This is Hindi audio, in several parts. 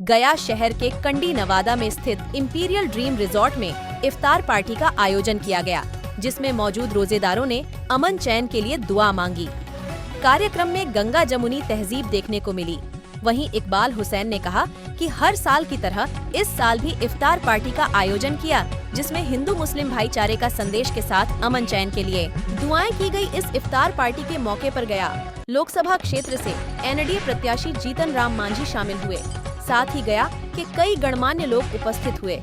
गया शहर के कंडी नवादा में स्थित इंपीरियल ड्रीम रिजॉर्ट में इफ्तार पार्टी का आयोजन किया गया, जिसमें मौजूद रोजेदारों ने अमन चैन के लिए दुआ मांगी। कार्यक्रम में गंगा जमुनी तहजीब देखने को मिली। वहीं इकबाल हुसैन ने कहा कि हर साल की तरह इस साल भी इफ्तार पार्टी का आयोजन किया, जिसमें हिंदू मुस्लिम भाईचारे का संदेश के साथ अमन चैन के लिए दुआएं की गई। इस इफ्तार पार्टी के मौके पर गया लोकसभा क्षेत्र से एनडीए प्रत्याशी जीतन राम मांझी शामिल हुए। साथ ही गया के कई गणमान्य लोग उपस्थित हुए।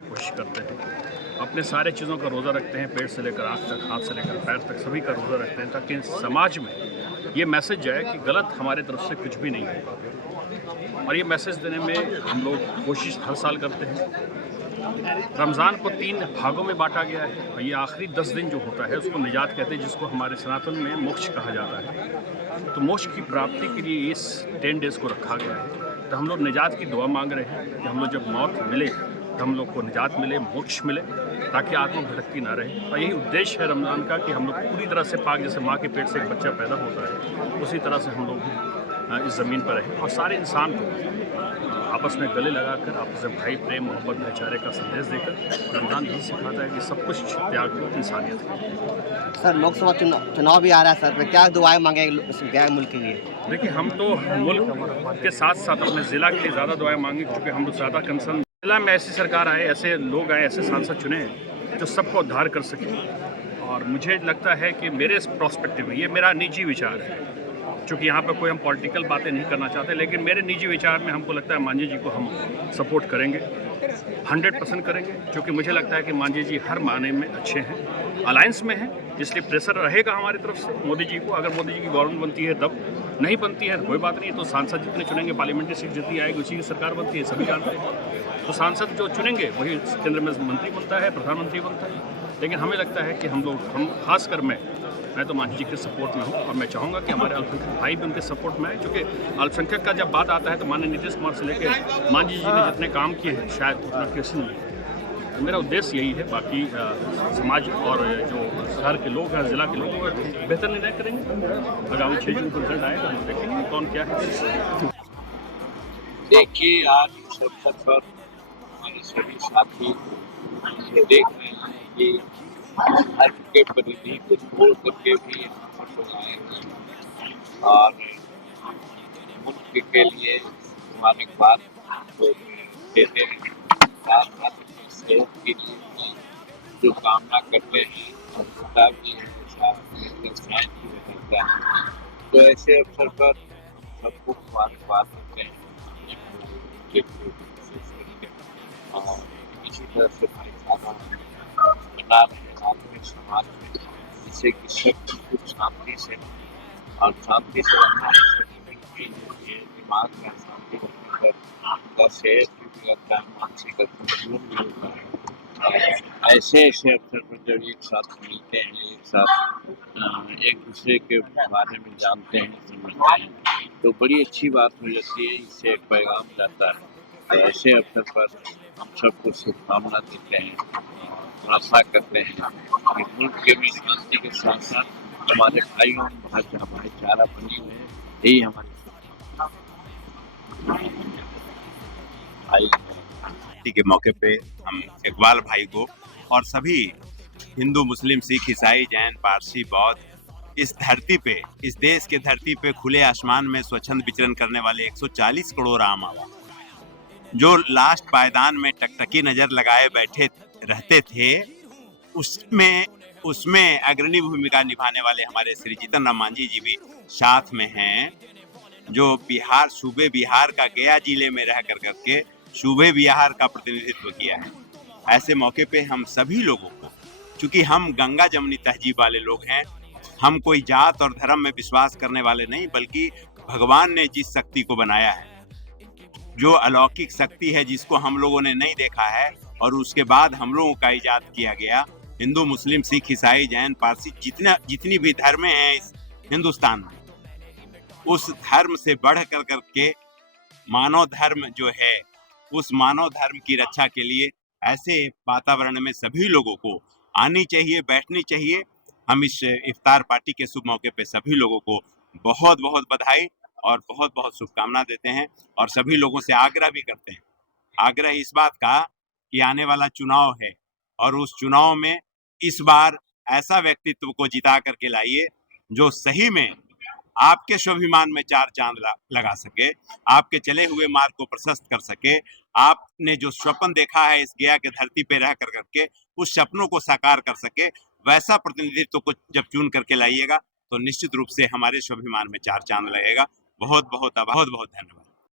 कोशिश करते हैं, अपने सारे चीज़ों का रोज़ा रखते हैं, पेट से लेकर आँख तक, हाथ से लेकर पैर तक, सभी का रोज़ा रखते हैं, ताकि समाज में ये मैसेज जाए कि गलत हमारे तरफ से कुछ भी नहीं होगा। और ये मैसेज देने में हम लोग कोशिश हर साल करते हैं। रमज़ान को 3 भागों में बांटा गया है और ये आखिरी 10 दिन जो होता है उसको निजात कहते हैं, जिसको हमारे सनातन में मोक्ष कहा जाता है। तो मोक्ष की प्राप्ति के लिए इस 10 डेज़ को रखा गया है। तो हम लोग निजात की दुआ मांग रहे हैं कि हम लोग जब मौत मिले तो हम लोग को निजात मिले, मोक्ष मिले, ताकि आत्मा भटकती ना रहे। और यही उद्देश्य है रमज़ान का कि हम लोग पूरी तरह से पाक, जैसे माँ के पेट से एक बच्चा पैदा होता है उसी तरह से हम लोग इस ज़मीन पर रहें और सारे इंसान को आपस में गले लगाकर, आपस में भाई प्रेम मोहब्बत भाईचारे का संदेश देकर रमज़ान यही सिखाता है कि सब कुछ त्याग दो, इंसानियत है। सर, लोकसभा चुनाव भी आ रहा है सर, तो क्या दुआएं मांगेंगे गया मुल्क के लिए? देखिए, हम तो मुल्क के साथ साथ अपने ज़िला के लिए ज़्यादा दुआएं मांगे, क्योंकि हम लोग ज़्यादा कंसर्न। ज़िला में ऐसी सरकार आए, ऐसे लोग आए, ऐसे सांसद चुने जो सबको उद्धार कर सके। और मुझे लगता है कि मेरे प्रोस्पेक्टिव में, ये मेरा निजी विचार है, चूँकि यहाँ पर कोई हम पॉलिटिकल बातें नहीं करना चाहते, लेकिन मेरे निजी विचार में हमको लगता है मांझी जी को हम सपोर्ट करेंगे, 100% करेंगे, क्योंकि मुझे लगता है कि मांझी जी हर मायने में अच्छे हैं, अलायंस में हैं, इसलिए प्रेशर रहेगा हमारी तरफ से मोदी जी को। अगर मोदी जी की गवर्नमेंट बनती है तब, नहीं बनती है तो कोई बात नहीं। तो सांसद जितने चुनेंगे, पार्लियामेंटरी सीट जितनी आएगी उसी की सरकार बनती है, सभी जानते हैं। तो सांसद जो चुनेंगे वही केंद्र में मंत्री बनता है, प्रधानमंत्री बनता है। लेकिन हमें लगता है कि हम खासकर मैं तो मांझी जी के सपोर्ट में हूँ और मैं चाहूँगा कि हमारे अल्पसंख्यक भाई भी उनके सपोर्ट में आए, क्योंकि अल्पसंख्यक का जब बात आता है तो माननीय नीतीश कुमार से लेकर मांझी जी ने जितने काम किए हैं शायद उतना किसी नहीं। तो मेरा उद्देश्य यही है। बाकी समाज और जो शहर के लोग हैं, ज़िला के लोग हैं, बेहतर निर्णय करेंगे। आगामी 6 जून को रिजल्ट आएगा, हम देखेंगे कौन क्या है। देखिए, आज इस अवसर पर हमारे सभी साथी ये देख रहे हैं कि धर्म के परिधि को छोड़ करके भी यहाँ पर आए हैं और मुल्क के लिए मुबारकबाद देते हैं, साथ साथ सेहत के लिए जो कामना करते हैं और खुदा भी हमेशा साथ ही रहता है। तो ऐसे अवसर पर सबको मुबारकबाद देते हैं और इसी तरह से भाईचारा बना रहे आदमी समाज में, जिससे कि सब कुछ शांति से और शांति से रहना है। ये दिमाग में शांति रखने पर उनका सेहत भी बिगड़ता है, मानसिक संतुलन भी होता है। ऐसे अवसर पर जब एक साथ मिलते हैं, एक साथ एक दूसरे के बारे में जानते हैं, समझते हैं, तो बड़ी अच्छी बात हो जाती है। इससे एक पैगाम जाता है। तो ऐसे अवसर पर हम सबको शुभकामना देते हैं और आशा करते हैं कि मुल्क के भी शांति के साथ साथ हमारे भाइयों में भाईचारा बनी हुई है। यही हमारी भाई के मौके पे हम इकबाल भाई को और सभी हिंदू, मुस्लिम, सिख, ईसाई, जैन, पारसी, बौद्ध इस धरती पे, इस देश के धरती पे खुले आसमान में स्वच्छंद विचरण करने वाले 140 करोड़ आम आवाम जो लास्ट पायदान में टकटकी नजर लगाए बैठे रहते थे, उसमें अग्रणी भूमिका निभाने वाले हमारे श्री जीतन राम मांझी जी भी साथ में हैं, जो सूबे बिहार का गया जिले में रह करके सूबे बिहार का प्रतिनिधित्व किया है। ऐसे मौके पे हम सभी लोगों को, चूंकि हम गंगा जमुनी तहजीब वाले लोग हैं, हम कोई जात और धर्म में विश्वास करने वाले नहीं, बल्कि भगवान ने जिस शक्ति को बनाया है, जो अलौकिक शक्ति है जिसको हम लोगों ने नहीं देखा है और उसके बाद हम लोगों का इजाद किया गया, हिंदू, मुस्लिम, सिख, ईसाई, जैन, पारसी, जितनी भी धर्म हैं इस हिंदुस्तान में, उस धर्म से बढ़ करके मानव धर्म जो है, उस मानव धर्म की रक्षा के लिए ऐसे वातावरण में सभी लोगों को आनी चाहिए, बैठनी चाहिए। हम इस इफ्तार पार्टी के शुभ मौके पे सभी लोगों को बहुत बहुत बधाई और बहुत बहुत शुभकामना देते हैं और सभी लोगों से आग्रह भी करते हैं। आग्रह इस बात का कि आने वाला चुनाव है और उस चुनाव में इस बार ऐसा व्यक्तित्व को जिता करके लाइए जो सही में आपके स्वाभिमान में चार चांद लगा सके, आपके चले हुए मार्ग को प्रशस्त कर सके, आपने जो स्वप्न देखा है इस गया के धरती पे रह करके उस सपनों को साकार कर सके, वैसा प्रतिनिधित्व को जब चुन करके लाइएगा तो निश्चित रूप से हमारे स्वाभिमान में चार चांद लगेगा। बहुत बहुत धन्यवाद।